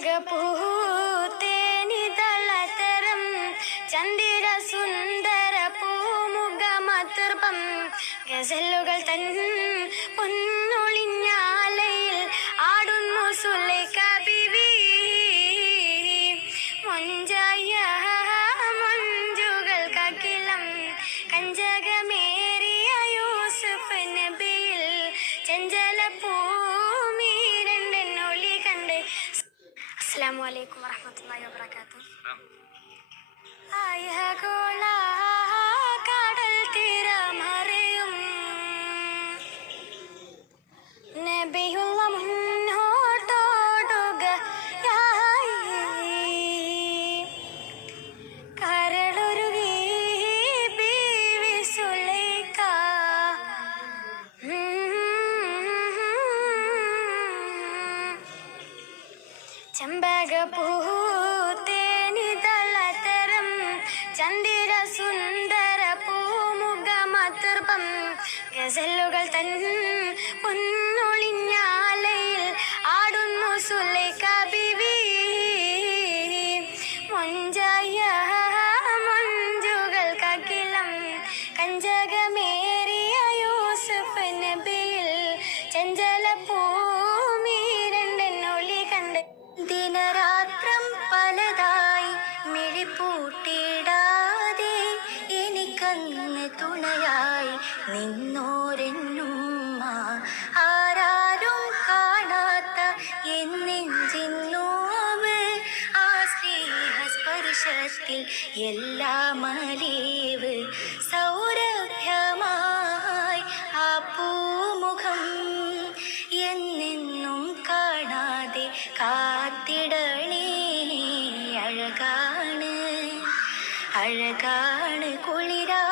ചെമ്പകപ്പൂത്തേനിതളതരം ചന്ദിര സുന്ദര പൂമുഖമതിർപ്പം ഗസലുകൾ തൻ പൊന്നൊളിഞ്ഞാലയിൽ ആടുന്നു സുലൈഖ ബീവി. മൊഞ്ചായ മൊഞ്ചുകൾക്കകിലം കഞ്ചകമേറിയ യൂസുഫ് നബിയിൽ ചഞ്ചല ഭൂമിരണ്ടെന്നൊളി കണ്ട്. അസ്സലാമു അലൈക്കും വറഹ്മത്തുള്ളാഹി വബറകാതുഹു. ആയകോള കടൽ തീരമറിയും നബിയുള്ള മുന്നോട്ടോടുകയായി കരളുരുകി ബീവി സുലൈഖ. ചെമ്പകപ്പൂത്തേനിതളതരം ചന്ദിര സുന്ദര പൂമുഖമതിർപ്പം ഗസലുകൾ തൻ പൊന്നൊളിഞ്ഞാലയിൽ ആടുന്നു സുലൈഖ ബീവി. മൊഞ്ചായ മൊഞ്ചുകൾക്കകിലം കഞ്ചകമേറിയ യൂസുഫ് നബിയിൽ ചഞ്ചല ഭൂമിരണ്ടെന്നൊളി കണ്ട്. ദിനരാത്രം പലതായി മിഴിപ്പൂട്ടിടാതെ എനിക്കന്ന് തുണയായി നിന്നോരെന്നുമ്മ. ആരാരും കാണാത്ത എന്നെഞ്ചിന്നോവ് ആ സ്നേഹസ്പർശത്തിൽ എല്ലാം അലീവ്. സൗരഭ്യമായി ആ പൂമുഖം എന്നെന്നും കാണാതെ കാത്തിടണേ. അഴകാണ് അഴകാണ് കുളിരാ